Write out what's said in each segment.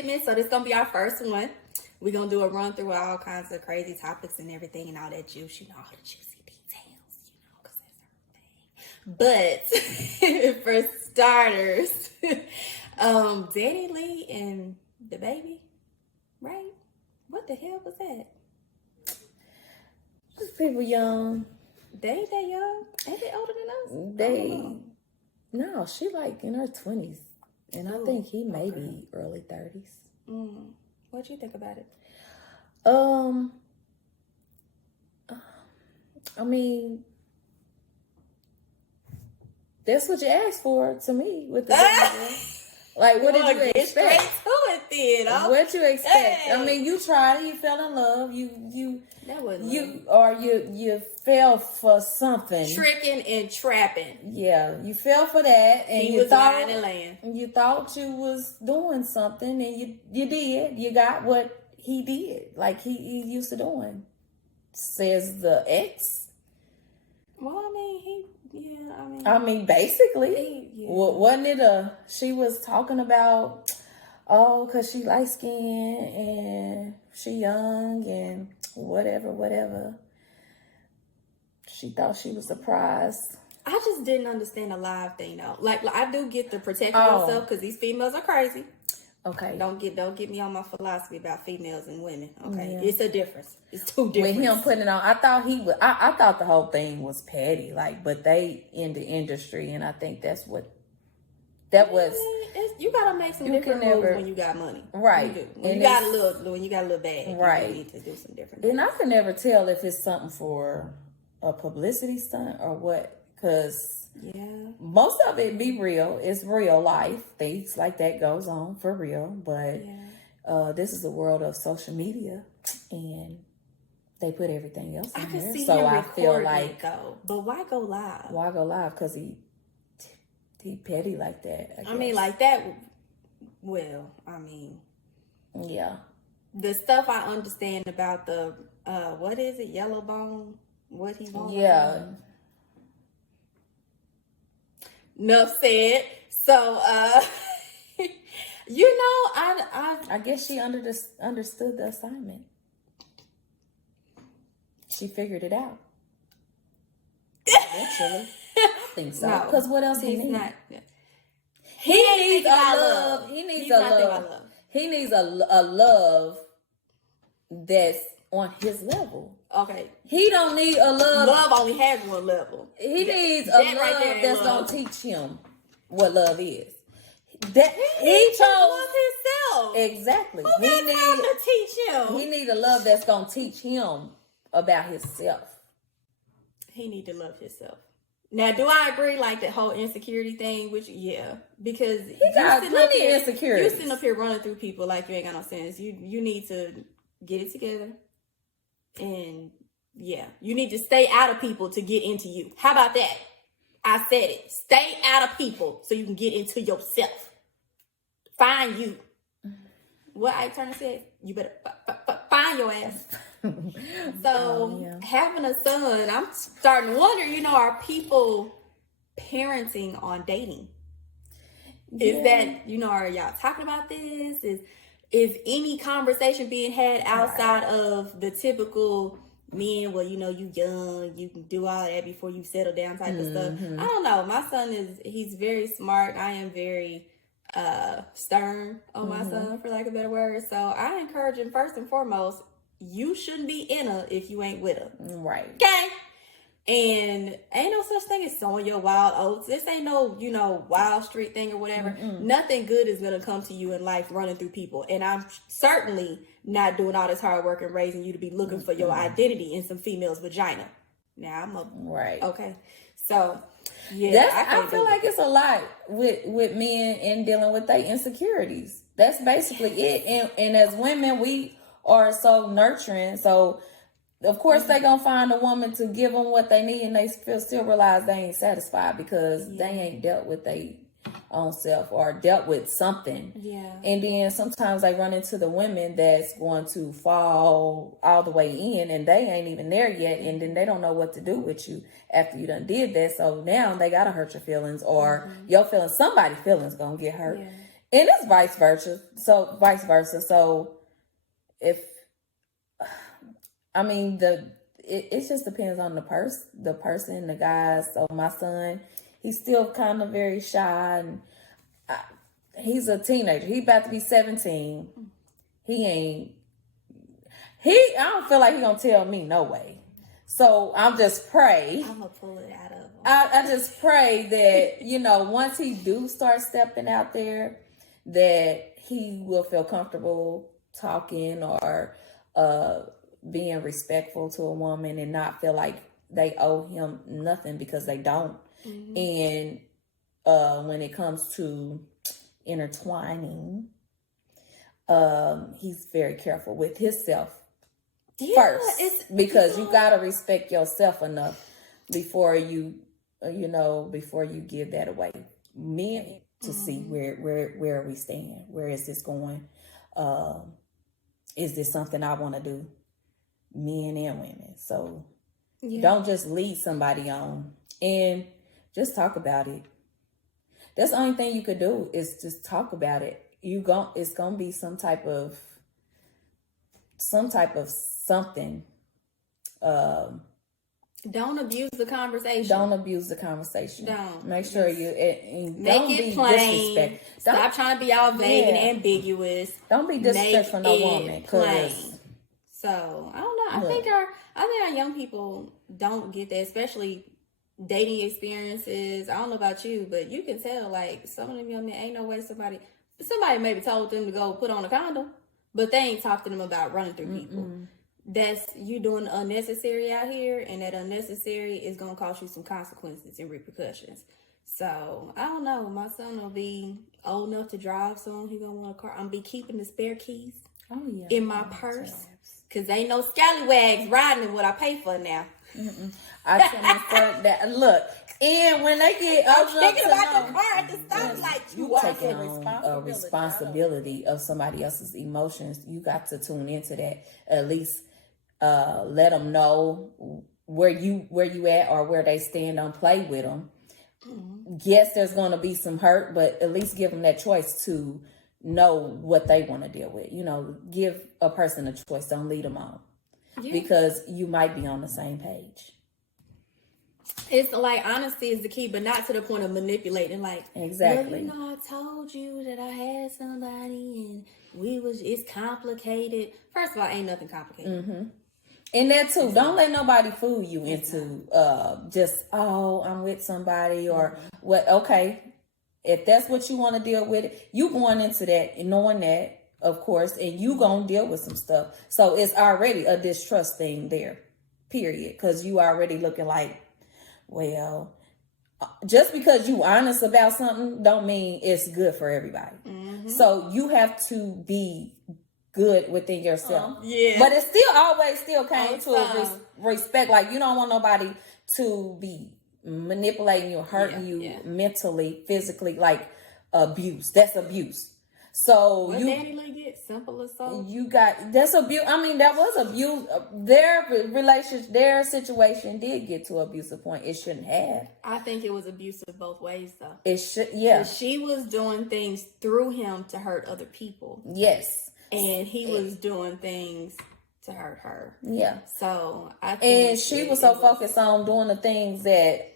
commitment. So this is gonna be our first one. We're gonna do a run through all kinds of crazy topics and everything and all that juice, all the juicy details, because that's our thing. But for starters, Danny Lee and the baby, right? What the hell was that? These people young. They ain't that young. Ain't they older than us? No, she like in her 20s. And I think he may be early 30s. What do you think about it? I mean, that's what you asked for to me with the like, what did you expect? Straight to it, then. What you expect? Hey. I mean, you tried it. You fell in love. You fell for something. Tricking and trapping. Yeah, you fell for that, and you thought you thought you was doing something, and you did. You got what he did, like he used to doing. Says the ex. Well, I mean, basically, wasn't it she was talking about, because she light skinned and she young and whatever. She thought she was surprised. I just didn't understand the live thing though. Like I do get the protecting yourself because these females are crazy. Okay. Don't get me on my philosophy about females and women. Okay. Yeah. It's a difference. It's two different. With him putting it on, I thought I thought the whole thing was petty, like, but they in the industry, and I think that's what that was. You gotta make some different moves when you got money. Right. When you got a little bag. Right. You need to do some different things. And I can never tell if it's something for a publicity stunt or what, because most of it be real. It's real life. Things like that goes on for real. But this is the world of social media, and they put everything else in there. So I feel like, but why go live? Why go live? Because he petty like that. I mean, like that. Well, I mean, yeah. The stuff I understand about the what is it, yellow bone? What he wants? Yeah. Enough said. So, I guess she understood the assignment. She figured it out. Eventually. I think so. Because what else he needs? He needs a love. He needs a love. He needs a love that's on his level. Okay. He don't need a love. Love only has one level. He needs a love that's gonna teach him what love is. That he chose love himself. Exactly. Who got time to teach him? He needs a love that's gonna teach him about himself. He need to love himself. Now, do I agree, like, the whole insecurity thing? Which, because he got plenty of insecurity. You sitting up here running through people like you ain't got no sense. You need to get it together. And, you need to stay out of people to get into you. How about that? I said it. Stay out of people so you can get into yourself. Find you. What Ike Turner said? You better find your ass. So, having a son, I'm starting to wonder, are people parenting on dating? Is that, are y'all talking about this? Is any conversation being had outside of the typical men, well, you young, you can do all that before you settle down type of stuff? I don't know. My son he's very smart. I am very stern on my son, for lack of a better word. So I encourage him, first and foremost, you shouldn't be in her if you ain't with her. Right. Okay? And ain't no such thing as sowing your wild oats. This ain't no, wild street thing or whatever. Nothing good is going to come to you in life running through people. And I'm certainly not doing all this hard work and raising you to be looking for your identity in some female's vagina. Now, right. Okay. So, I feel like it's a lot with men and dealing with their insecurities. That's basically it. And as women, we are so nurturing. So, of course, they gonna find a woman to give them what they need, and they still realize they ain't satisfied because they ain't dealt with their own self or dealt with something. Yeah. And then sometimes they run into the women that's going to fall all the way in, and they ain't even there yet, and then they don't know what to do with you after you done did that. So now they gotta hurt your feelings, or your feelings, somebody's feelings gonna get hurt. Yeah. And it's vice versa. So if I mean it just depends on the person, the guy. So my son, he's still kind of very shy, and he's a teenager. He about to be 17. I don't feel like he gonna tell me no way. So I'm just pray. I'm gonna pull it out of him. I just pray that, once he do start stepping out there, that he will feel comfortable talking or being respectful to a woman and not feel like they owe him nothing, because they don't. Mm-hmm. And when it comes to intertwining, he's very careful with himself first, because you gotta respect yourself enough before you give that away. Men to see where we stand. Where is this going? Is this something I want to do? Men and women. So don't just lead somebody on, and just talk about it. That's the only thing you could do, is just talk about it. It's gonna be some type of something. Don't abuse the conversation. Don't. Make sure you make don't it be plain. Stop trying to be all vague and ambiguous. Don't be disrespectful for no woman. So I don't know. I think our young people don't get that, especially dating experiences. I don't know about you, but you can tell, like, some of them young men, ain't no way somebody maybe told them to go put on a condom, but they ain't talked to them about running through people. That's you doing unnecessary out here, and that unnecessary is gonna cost you some consequences and repercussions. So I don't know. My son will be old enough to drive soon. He gonna want a car. I'm gonna be keeping the spare keys in my purse, cause ain't no scallywags riding in what I pay for now. I tell my son that. Look, and when they get thinking about the car at the stop, like you taking on a responsibility of somebody else's emotions, you got to tune into that. At least let them know where you at, or where they stand. Don't play with them. Yes, there's going to be some hurt, but at least give them that choice to know what they want to deal with. Give a person a choice. Don't lead them on, because you might be on the same page. It's like, honesty is the key, but not to the point of manipulating. Like, exactly. I told you that I had somebody and it's complicated. First of all, ain't nothing complicated. And that too, don't let nobody fool you into I'm with somebody or what. Okay, if that's what you want to deal with, you going into that and knowing that, of course, and you gonna deal with some stuff. So it's already a distrust thing there, period. Because you already looking like, well, just because you honest about something don't mean it's good for everybody. So you have to be good within yourself. But it still came to respect. Like, you don't want nobody to be manipulating you, hurting you mentally, physically, like abuse. That's abuse. So Daddy Lee get simple assault. That's abuse. I mean, that was abuse. Their situation did get to an abusive point. It shouldn't have. I think it was abusive both ways, though. It should, yeah. She was doing things through him to hurt other people. Yes. And he was doing things to hurt her. Yeah. So I think, and she was so focused on doing the things that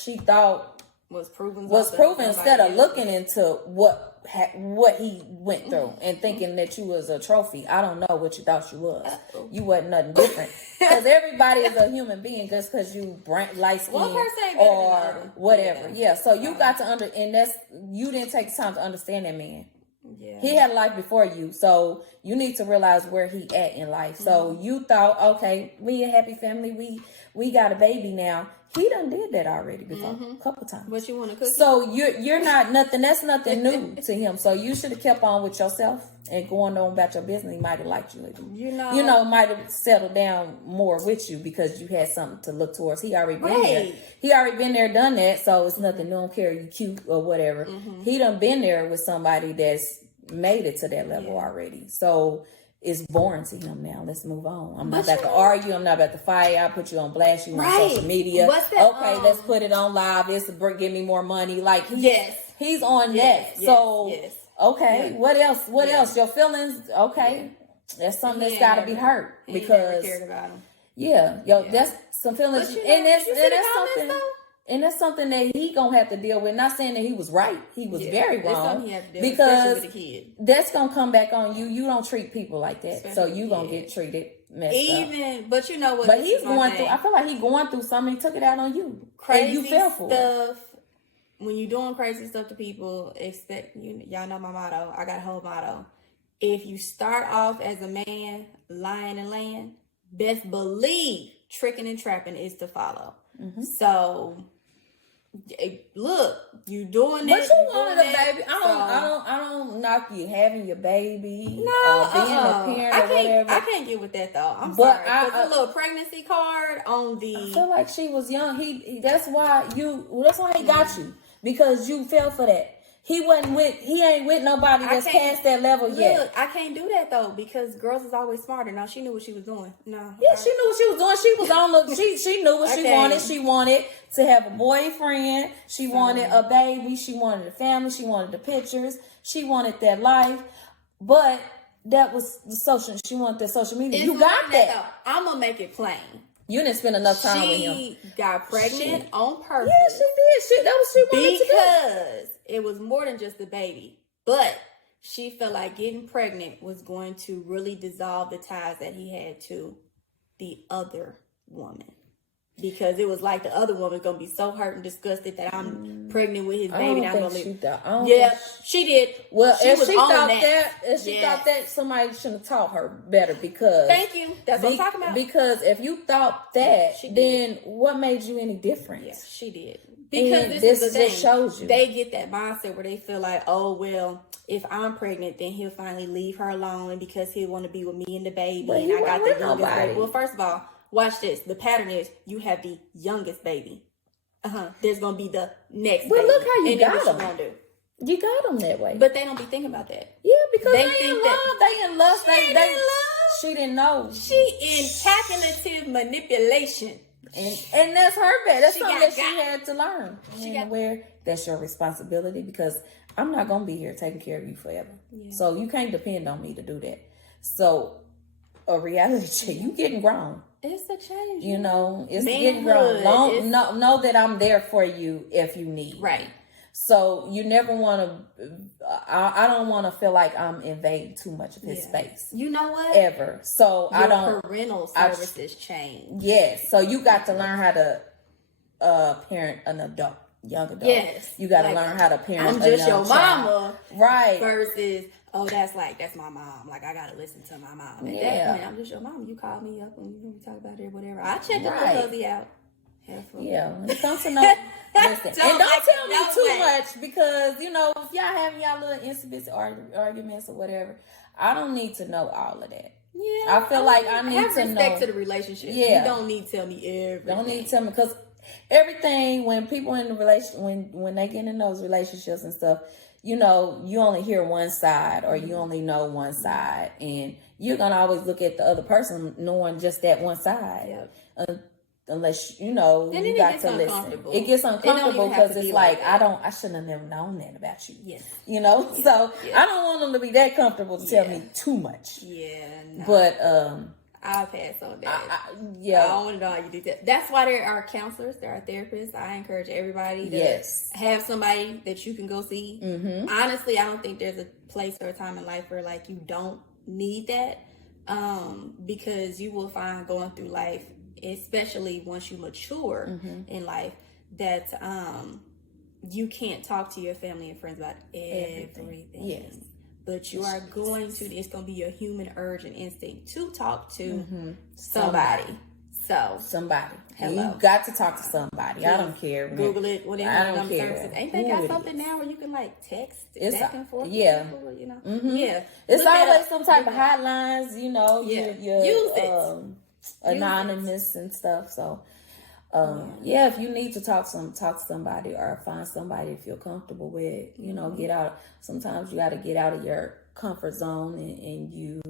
she thought was proven instead of looking into what he went through and thinking that you was a trophy. I don't know what you thought you was. You wasn't nothing different, because everybody is a human being. Just because you light skin or whatever. Yeah. So you got to and you didn't take time to understand that man. Yeah. He had a life before you, so you need to realize where he at in life. So you thought, okay, we a happy family, we got a baby now. He done did that already before, a couple times. But you want to cook? So you're not nothing. That's nothing new to him. So you should have kept on with yourself and going on about your business. He might have liked you. Might have settled down more with you because you had something to look towards. He already been there. He already been there, done that. So it's nothing. Don't care you cute or whatever. He done been there with somebody that's made it to that level already. So it's boring to him now. Let's move on. I'm not about to argue. I'm not about to fight. I'll put you on blast. You on social media. Okay, let's put it on live. It's to give me more money. Like, He's on Yes, that. yes, So yes. okay, Yeah. what else? What Yeah. else? Your feelings? Okay, that's something He that's got to ain't be never- hurt he ain't because never cared about him. yeah, Yeah. that's some feelings, But you know, and that's did you see the comments, something. though? And that's something that he gonna have to deal with. Not saying that he was right; he was very It's wrong. something he has to deal with, because especially with a kid. that's gonna come back on you. You don't treat people like that, so Especially you with gonna kids. get treated messed up. But you know what? But this he's is my going thing. through. I feel like he's going through something. He took it out on you, Crazy and you fell for it. stuff. When you're doing crazy stuff to people, expect y'all know my motto. I got a whole motto. If you start off as a man lying and laying, best believe tricking and trapping is to follow. Mm-hmm. So look, you doing But it. you wanted a baby. I don't knock you having your baby. No, being a parent or whatever. I can't get with that though. I'm But sorry. Because a little pregnancy card on the. I feel like she was young. That's why he got you, because you fell for that. He ain't with nobody that's past that level yet. Look, I can't do that though because girls is always smarter. Now she knew what she was doing. No. Yeah, she knew what she was doing. She was on the. She knew what she wanted. She wanted to have a boyfriend. She wanted a baby. She wanted a family. She wanted the pictures. She wanted that life. But that was the social. She wanted that social media. You got that. I'm gonna make it plain. You didn't spend enough time with him. She got pregnant on purpose. Yeah, she did. That was what she wanted to do. Because it was more than just the baby. But she felt like getting pregnant was going to really dissolve the ties that he had to the other woman. Because it was like the other woman's going to be so hurt and disgusted that I'm pregnant with his baby. She did. Well, if she that. thought that, somebody should have taught her better because. Thank you. That's what I'm talking about. Because if you thought that, then what made you any different? Yeah, she did. Because this is the thing. Shows you. They get that mindset where they feel like, oh, well, if I'm pregnant, then he'll finally leave her alone and because he'll want to be with me and the baby. But and I got the youngest baby. Well, first of all, watch this. The pattern is you have the youngest baby. There's going to be the next baby. But look how you got him. You got them that way. But they don't be thinking about that. Yeah, because they in love. They in love. She didn't know. She in calculative manipulation. And that's her bad. That's something that she had to learn. She aware that's your responsibility because I'm not going to be here taking care of you forever. Yeah. So you can't depend on me to do that. So a reality check, you getting grown. It's a change. You know, it's getting grown. Know that I'm there for you if you need. Right. So you never want to, I don't want to feel like I'm invading too much of his space. You know what? Ever. So your parental services change. Yes. So you got to learn how to parent an adult, young adult. Yes. You got to learn how to parent I'm just your mama. Right. Versus, that's my mom. Like, I got to listen to my mom. And that point, I'm just your mom. You call me up and we talk about it, whatever. I check the fuzzy out. Yeah, when it comes to listen, and don't tell me too much because if y'all having y'all little intimate arguments or whatever, I don't need to know all of that. Yeah, I feel like I need to know. Have respect to the relationship. Yeah, you don't need to tell me everything. Don't need to tell me because everything when people in the relation when they get in those relationships and stuff, you only hear one side or you only know one side, and you're gonna always look at the other person knowing just that one side. Yep. Unless you got to listen. It gets uncomfortable because it's like I shouldn't have never known that about you. Yes. So I don't want them to be that comfortable to tell me too much. Yeah. No. But I'll pass on that. I don't want to know how you do that. That's why there are counselors, there are therapists. I encourage everybody to have somebody that you can go see. Mm-hmm. Honestly, I don't think there's a place or a time in life where like you don't need that. Because you will find going through life, especially once you mature in life, that you can't talk to your family and friends about everything. Yes. But you are going to, it's going to be your human urge and instinct to talk to somebody. So, somebody. Hello. You got to talk to somebody. I don't care. Google it. Whatever. I don't care. Services. Ain't they got something now where you can like text back and forth? Yeah. With people, Yeah. It's always some type of hotlines, Use it. Anonymous and stuff. So, if you need to talk to somebody or find somebody to feel comfortable with, get out. Sometimes you got to get out of your comfort zone and you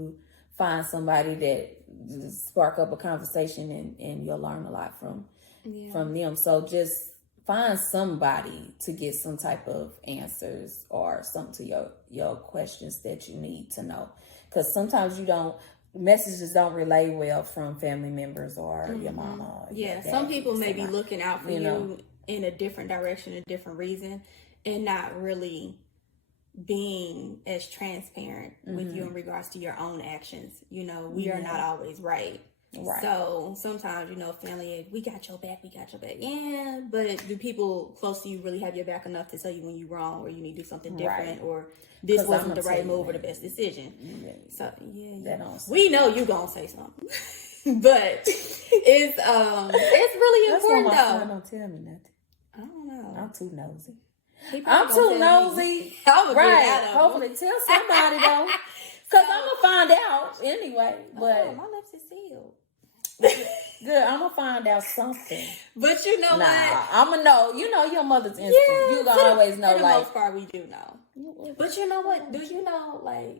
find somebody that spark up a conversation and you'll learn a lot from them. So just find somebody to get some type of answers or something to your questions that you need to know. Because sometimes messages don't relay well from family members or your mama. Or yeah, your some dad, people may be looking out for you in a different direction, a different reason, and not really being as transparent with you in regards to your own actions. You know, we are not always right. Right. So sometimes, you know, family, we got your back, Yeah, but do people close to you really have your back enough to tell you when you're wrong or you need to do something different or this wasn't the right move or the best decision? Yeah. So That don't we know you gonna say something. But it's really important That's why my though. son don't tell me nothing. I don't know. I'm too nosy. I'm too nosy. Right. Hopefully tell somebody though. Because I'm going to find out anyway. But my lips is sealed. Good, I'm going to find out something. But you know what? I'm going to know. You know your mother's instinct. You're going to always know. For the most part, we do know. But you know what? Do you know, like,